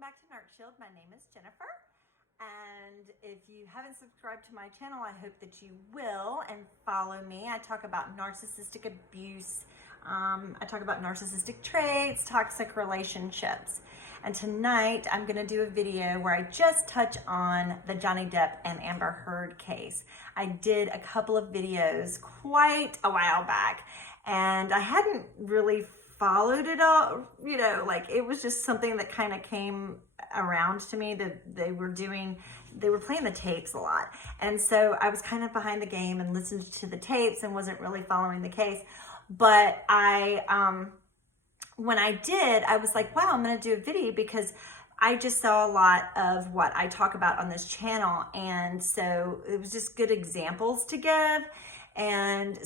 welcome back to Narc Shield. My name is Jennifer, and if you haven't subscribed to my channel, I hope that you will and follow me. I talk about narcissistic abuse. I talk about narcissistic traits, toxic relationships. And tonight I'm going to do a video where I just touch on the Johnny Depp and Amber Heard case. I did a couple of videos quite a while back, and I hadn't really followed it all, you know, like it was just something that kind of came around to me that they were playing the tapes a lot. And so I was kind of behind the game and listened to the tapes and wasn't really following the case. But when I did, I was like, wow, I'm going to do a video because I just saw a lot of what I talk about on this channel. And so it was just good examples to give. And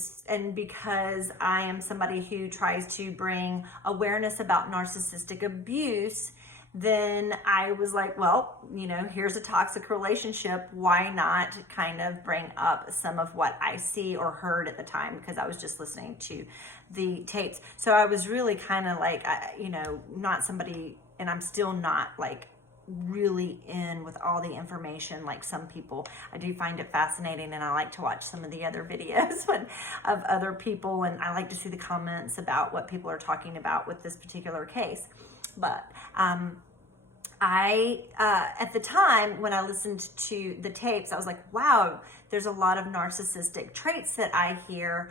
because I am somebody who tries to bring awareness about narcissistic abuse, then I was like, well, you know, here's a toxic relationship. Why not kind of bring up some of what I see or heard at the time, because I was just listening to the tapes. So I was really kind of like, you know, not somebody, and I'm still not like really in with all the information like some people. I do find it fascinating, and I like to watch some of the other videos of other people, and I like to see the comments about what people are talking about with this particular case. But at the time when I listened to the tapes, I was like, wow, there's a lot of narcissistic traits that I hear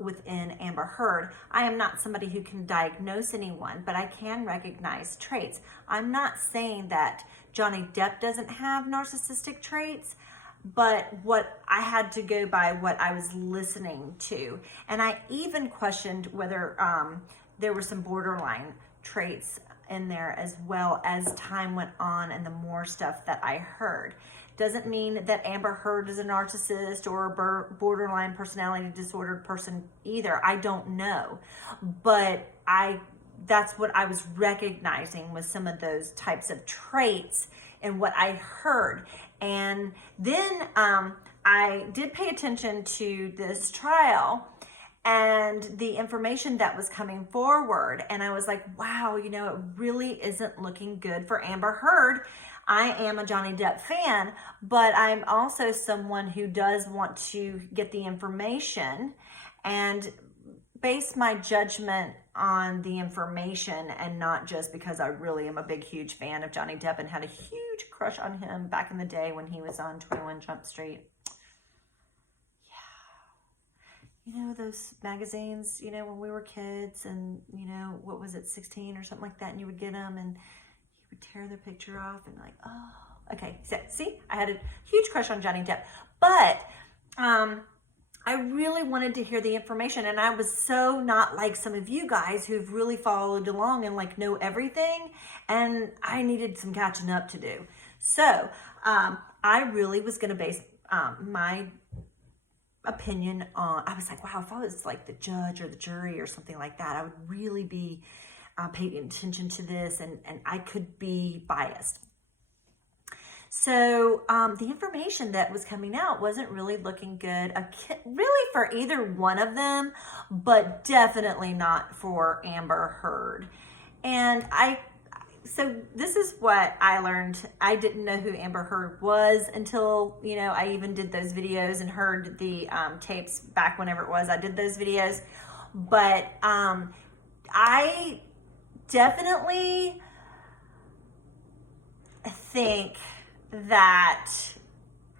within Amber Heard. I am not somebody who can diagnose anyone, but I can recognize traits. I'm not saying that Johnny Depp doesn't have narcissistic traits, but what I had to go by what I was listening to. And I even questioned whether there were some borderline traits in there as well as time went on and the more stuff that I heard. Doesn't mean that Amber Heard is a narcissist or a borderline personality disordered person either. I don't know. But that's what I was recognizing with some of those types of traits and what I heard. And then I did pay attention to this trial and the information that was coming forward. And I was like, wow, you know, it really isn't looking good for Amber Heard. I am a Johnny Depp fan, but I'm also someone who does want to get the information and base my judgment on the information, and not just because I really am a big, huge fan of Johnny Depp and had a huge crush on him back in the day when he was on 21 Jump Street. You know, those magazines, you know, when we were kids and, you know, what was it, 16 or something like that, and you would get them and you would tear the picture off and like, oh, okay. So, see, I had a huge crush on Johnny Depp, but I really wanted to hear the information, and I was so not like some of you guys who've really followed along and like know everything, and I needed some catching up to do. So I really was going to base my opinion on, I was like, wow, if I was like the judge or the jury or something like that, I would really be paying attention to this, and I could be biased. So the information that was coming out wasn't really looking good, really for either one of them, but definitely not for Amber Heard. And so this is what I learned. I didn't know who Amber Heard was until, you know, I even did those videos and heard the tapes back whenever it was I did those videos. But I definitely think that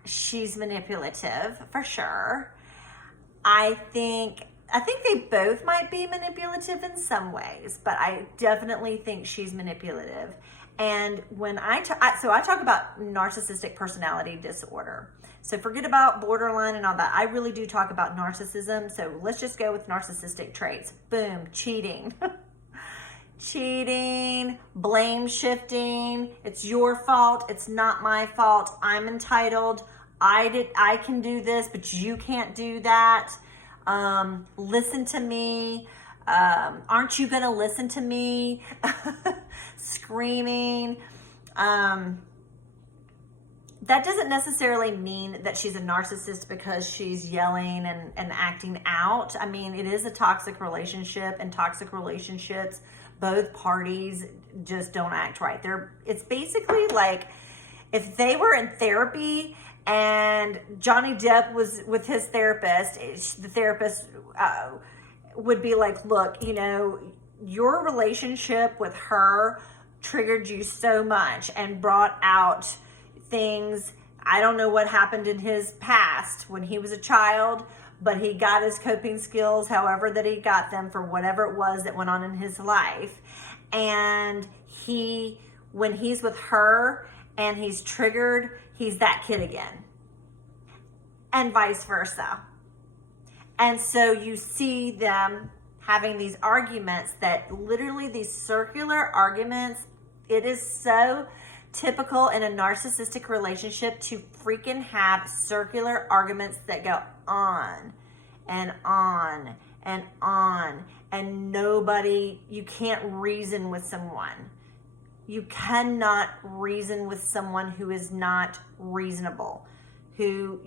she's manipulative for sure. I think they both might be manipulative in some ways, but I definitely think she's manipulative. And when I talk about narcissistic personality disorder. So forget about borderline and all that. I really do talk about narcissism. So let's just go with narcissistic traits. Boom, cheating. Cheating, blame shifting. It's your fault. It's not my fault. I'm entitled. I can do this, but you can't do that. Listen to me. Aren't you going to listen to me? Screaming. That doesn't necessarily mean that she's a narcissist because she's yelling and acting out. I mean, it is a toxic relationship, and toxic relationships both parties just don't act right. It's basically like if they were in therapy and Johnny Depp was with his therapist, the therapist would be like, look, you know, your relationship with her triggered you so much and brought out things. I don't know what happened in his past when he was a child, but he got his coping skills however that he got them for whatever it was that went on in his life. And when he's with her and he's triggered, he's that kid again. And vice versa. And so you see them having these arguments that literally these circular arguments, it is so typical in a narcissistic relationship to freaking have circular arguments that go on and on and on, and you can't reason with someone. You cannot reason with someone who is not reasonable, who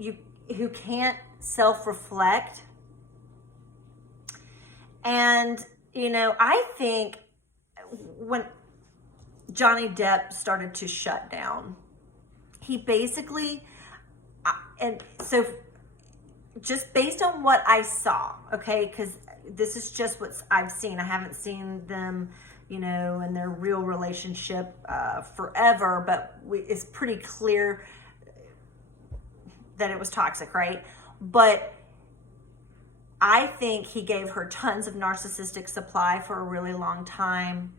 can't self-reflect. And, you know, I think when Johnny Depp started to shut down, he basically, and so just based on what I saw, okay, because this is just what I've seen. I haven't seen them, you know, in their real relationship forever, but it's pretty clear that it was toxic, right? But I think he gave her tons of narcissistic supply for a really long time.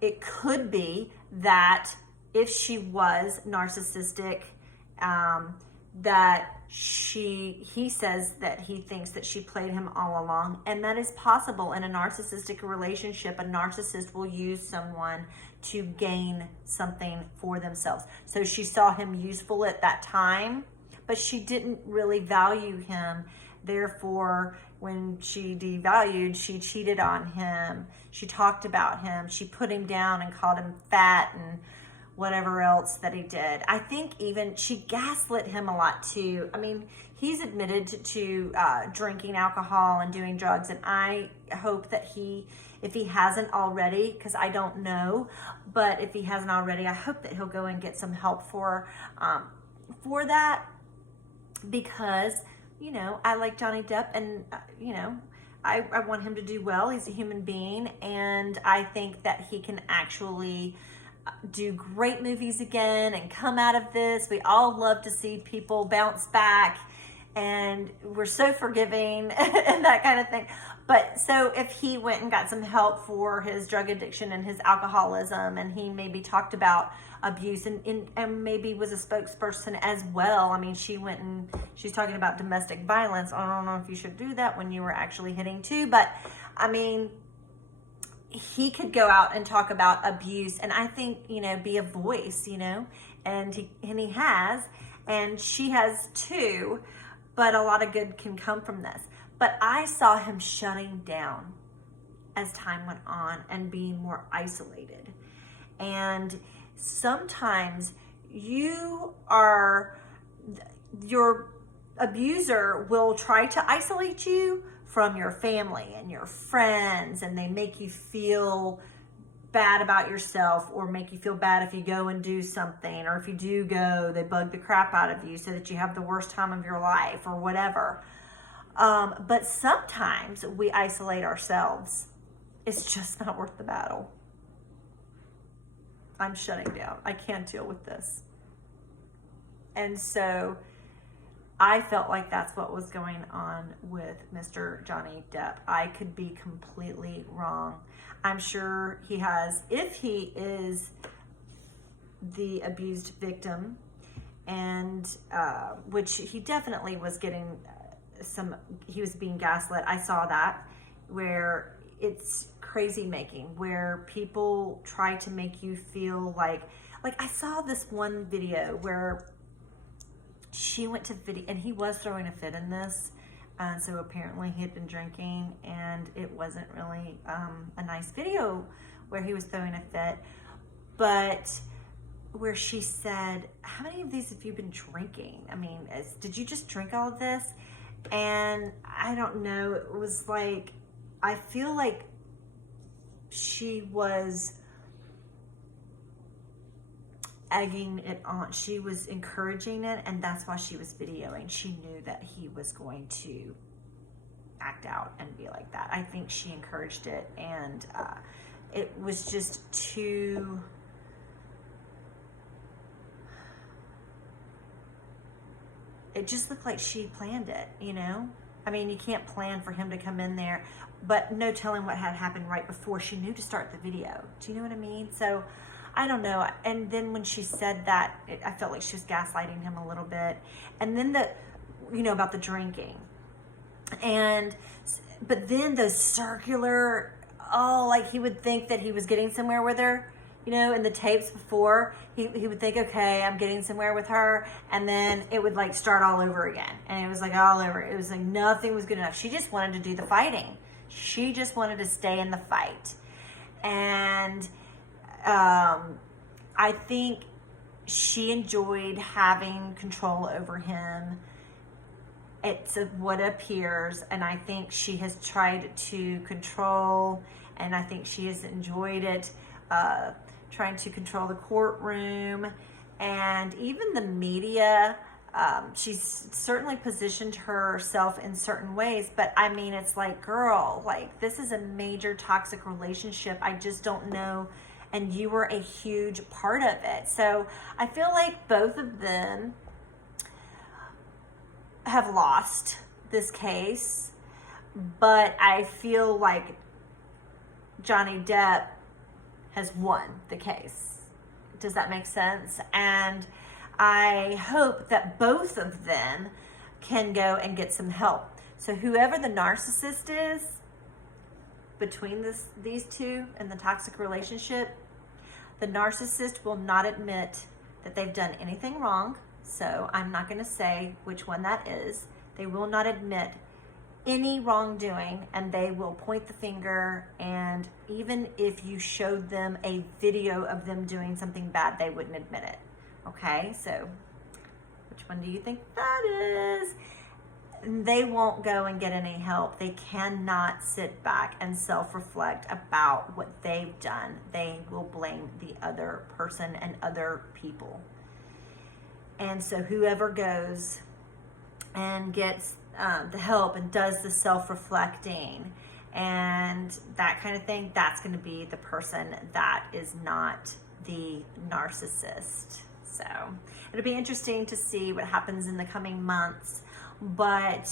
It could be that if she was narcissistic, that he says that he thinks that she played him all along, and that is possible. In a narcissistic relationship, a narcissist will use someone to gain something for themselves. So she saw him useful at that time, but she didn't really value him. Therefore, when she devalued, she cheated on him. She talked about him. She put him down and called him fat and whatever else that he did. I think even she gaslit him a lot too. I mean, he's admitted to drinking alcohol and doing drugs, and I hope that if he hasn't already, because I don't know, but if he hasn't already, I hope that he'll go and get some help for that, because, you know, I like Johnny Depp, and, you know, I want him to do well. He's a human being, and I think that he can actually do great movies again and come out of this. We all love to see people bounce back, and we're so forgiving and that kind of thing. But so if he went and got some help for his drug addiction and his alcoholism, and he maybe talked about abuse and maybe was a spokesperson as well. I mean, she's talking about domestic violence. I don't know if you should do that when you were actually hitting too, but I mean, he could go out and talk about abuse, and I think, you know, be a voice, you know, and he has, and she has too, but a lot of good can come from this. But I saw him shutting down as time went on and being more isolated. And sometimes your abuser will try to isolate you from your family and your friends, and they make you feel bad about yourself, or make you feel bad if you go and do something, or if you do go, they bug the crap out of you so that you have the worst time of your life or whatever. But sometimes we isolate ourselves. It's just not worth the battle. I'm shutting down. I can't deal with this. And so I felt like that's what was going on with Mr. Johnny Depp. I could be completely wrong. I'm sure he has, if he is the abused victim, and which he definitely was getting he was being gaslit. I saw that, where it's crazy making, where people try to make you feel like I saw this one video where she went to video, and he was throwing a fit in this. So apparently he had been drinking, and it wasn't really a nice video where he was throwing a fit, but where she said, how many of these have you been drinking? I mean, did you just drink all of this? And I don't know, it was like, I feel like she was egging it on. She was encouraging it, and that's why she was videoing. She knew that he was going to act out and be like that. I think she encouraged it, and it was just too... It just looked like she planned it, you know? I mean, you can't plan for him to come in there, but no telling what had happened right before she knew to start the video. Do you know what I mean? So, I don't know. And then when she said that, I felt like she was gaslighting him a little bit. And then about the drinking. But then those circular, like he would think that he was getting somewhere with her. In the tapes before, he would think, okay, I'm getting somewhere with her. And then it would like start all over again. And it was like all over. It was like nothing was good enough. She just wanted to do the fighting. She just wanted to stay in the fight. And I think she enjoyed having control over him. It's what appears, and I think she has tried to control, and I think she has enjoyed it, trying to control the courtroom and even the media. She's certainly positioned herself in certain ways, but I mean, it's like, girl, like this is a major toxic relationship. I just don't know. And you were a huge part of it. So I feel like both of them have lost this case, but I feel like Johnny Depp has won the case. Does that make sense? And I hope that both of them can go and get some help. So whoever the narcissist is between these two in the toxic relationship, the narcissist will not admit that they've done anything wrong. So I'm not going to say which one that is. They will not admit any wrongdoing, and they will point the finger. And even if you showed them a video of them doing something bad, they wouldn't admit it. Okay, so which one do you think that is? They won't go and get any help. They cannot sit back and self-reflect about what they've done. They will blame the other person and other people. And so whoever goes and gets the help and does the self-reflecting and that kind of thing, that's going to be the person that is not the narcissist. So it'll be interesting to see what happens in the coming months. But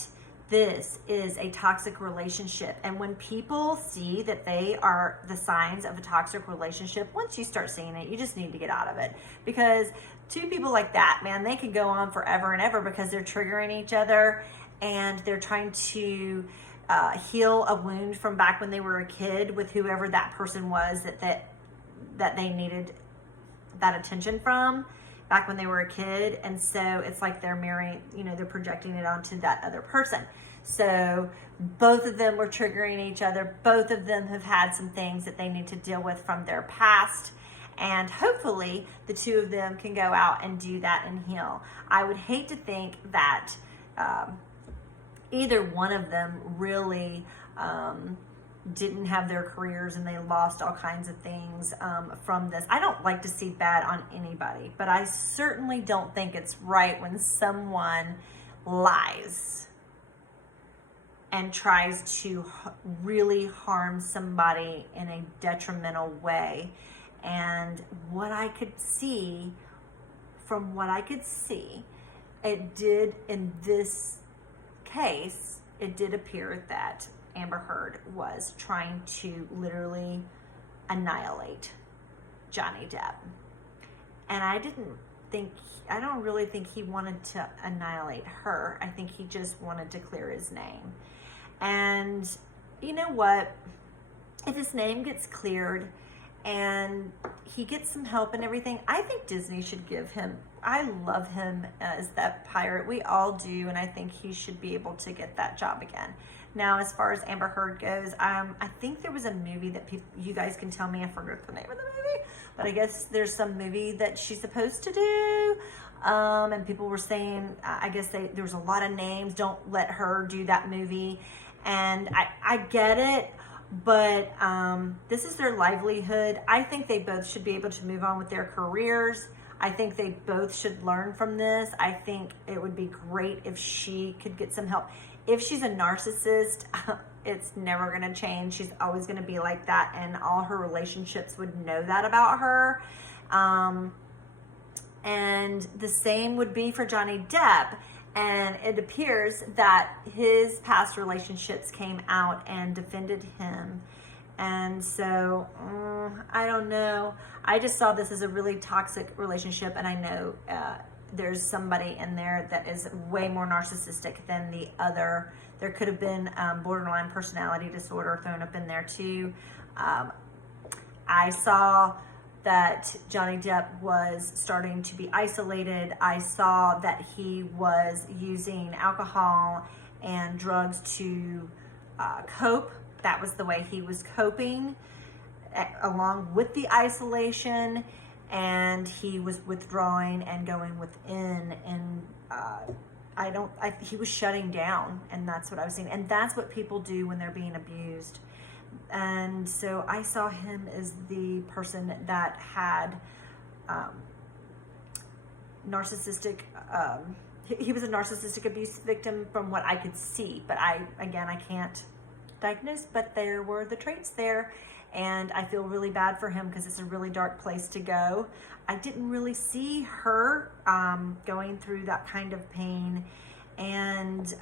this is a toxic relationship. And when people see that they are the signs of a toxic relationship, once you start seeing it, you just need to get out of it. Because two people like that, man, they can go on forever and ever because they're triggering each other and they're trying to heal a wound from back when they were a kid with whoever that person was that they needed that attention from back when they were a kid. And so it's like they're mirroring, they're projecting it onto that other person. So both of them were triggering each other. Both of them have had some things that they need to deal with from their past. And hopefully the two of them can go out and do that and heal. I would hate to think that either one of them really didn't have their careers and they lost all kinds of things from this. I don't like to see bad on anybody, but I certainly don't think it's right when someone lies and tries to really harm somebody in a detrimental way. And what I could see, it did in this case, it did appear that Amber Heard was trying to literally annihilate Johnny Depp. And I don't really think he wanted to annihilate her. I think he just wanted to clear his name. And you know what? If his name gets cleared and he gets some help and everything, I think Disney should give him, I love him as that pirate. We all do, and I think he should be able to get that job again. Now, as far as Amber Heard goes, I think there was a movie that you guys can tell me, I forgot the name of the movie, but I guess there's some movie that she's supposed to do, and people were saying, I guess there was a lot of names, don't let her do that movie, and I get it, But this is their livelihood. I think they both should be able to move on with their careers. I think they both should learn from this. I think it would be great if she could get some help. If she's a narcissist, it's never going to change. She's always going to be like that, and all her relationships would know that about her. And the same would be for Johnny Depp. And it appears that his past relationships came out and defended him. And so, I don't know. I just saw this as a really toxic relationship, and I know there's somebody in there that is way more narcissistic than the other. There could have been borderline personality disorder thrown up in there too. I saw that Johnny Depp was starting to be isolated. I saw that he was using alcohol and drugs to cope. That was the way he was coping, along with the isolation, and he was withdrawing and going within, and he was shutting down, and that's what I was seeing. And that's what people do when they're being abused. And so I saw him as the person that had narcissistic, he was a narcissistic abuse victim from what I could see. But I can't diagnose, but there were the traits there. And I feel really bad for him because it's a really dark place to go. I didn't really see her going through that kind of pain. And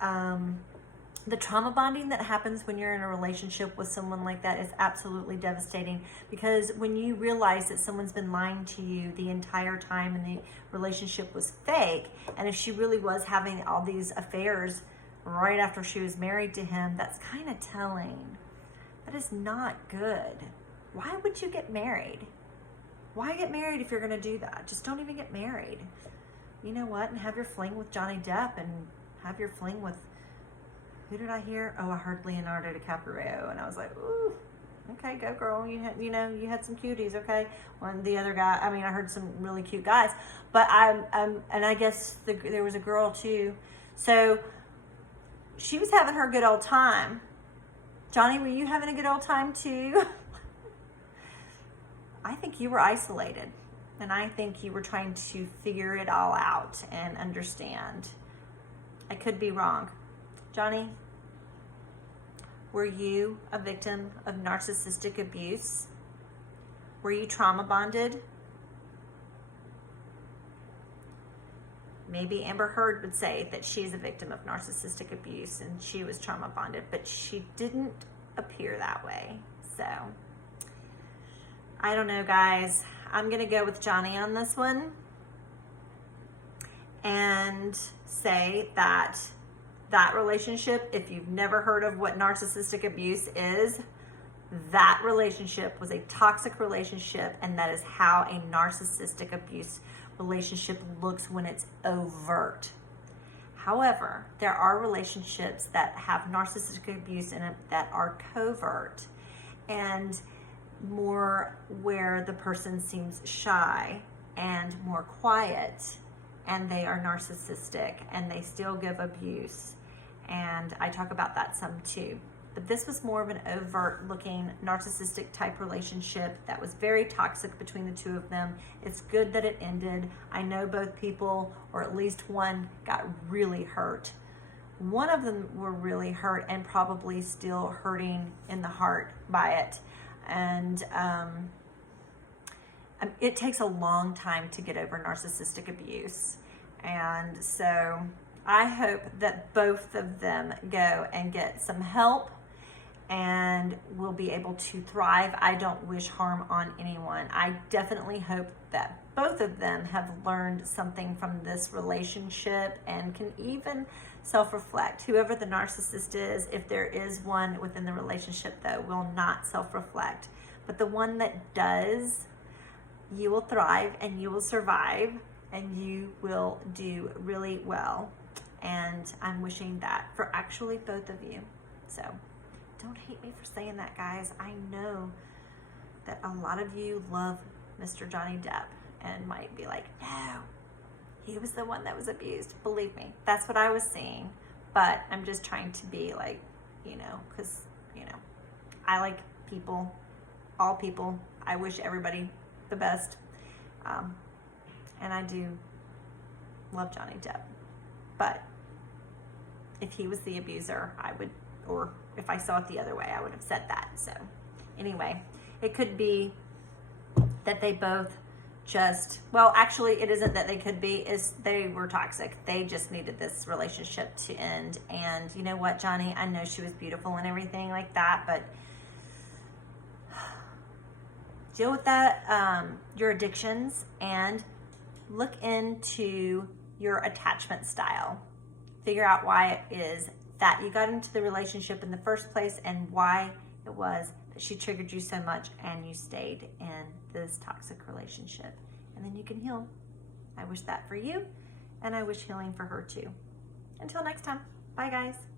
the trauma bonding that happens when you're in a relationship with someone like that is absolutely devastating, because when you realize that someone's been lying to you the entire time and the relationship was fake, and if she really was having all these affairs right after she was married to him, that's kind of telling. That is not good. Why would you get married? Why get married if you're going to do that? Just don't even get married. You know what? And have your fling with Johnny Depp, and have your fling with, who did I hear? Oh, I heard Leonardo DiCaprio, and I was like, ooh, okay, go girl. You had some cuties, okay? When the other guy, I heard some really cute guys, but and I guess there was a girl too. So she was having her good old time. Johnny, were you having a good old time too? I think you were isolated, and I think you were trying to figure it all out and understand. I could be wrong. Johnny, were you a victim of narcissistic abuse? Were you trauma bonded? Maybe Amber Heard would say that she's a victim of narcissistic abuse and she was trauma bonded, but she didn't appear that way. So, I don't know, guys. I'm going to go with Johnny on this one and say that relationship, if you've never heard of what narcissistic abuse is, that relationship was a toxic relationship, and that is how a narcissistic abuse relationship looks when it's overt. However, there are relationships that have narcissistic abuse in it that are covert, and more where the person seems shy and more quiet, and they are narcissistic and they still give abuse. And I talk about that some too. But this was more of an overt looking narcissistic type relationship that was very toxic between the two of them. It's good that it ended. I know both people, or at least one, got really hurt. One of them were really hurt and probably still hurting in the heart by it. And it takes a long time to get over narcissistic abuse. And so I hope that both of them go and get some help and will be able to thrive. I don't wish harm on anyone. I definitely hope that both of them have learned something from this relationship and can even self-reflect. Whoever the narcissist is, if there is one within the relationship, though, will not self-reflect. But the one that does, you will thrive and you will survive and you will do really well. And I'm wishing that for actually both of you. So don't hate me for saying that, guys. I know that a lot of you love Mr. Johnny Depp and might be like, no, he was the one that was abused. Believe me, that's what I was seeing. But I'm just trying to be like, because, I like people, all people. I wish everybody the best. And I do love Johnny Depp. But if he was the abuser, I would, or if I saw it the other way, I would have said that. So anyway, it could be that they both just, well, actually it isn't that they could be, is they were toxic. They just needed this relationship to end. And you know what, Johnny, I know she was beautiful and everything like that, but deal with that, your addictions, and look into your attachment style. Figure out why it is that you got into the relationship in the first place and why it was that she triggered you so much and you stayed in this toxic relationship. And then you can heal. I wish that for you, and I wish healing for her too. Until next time, bye guys.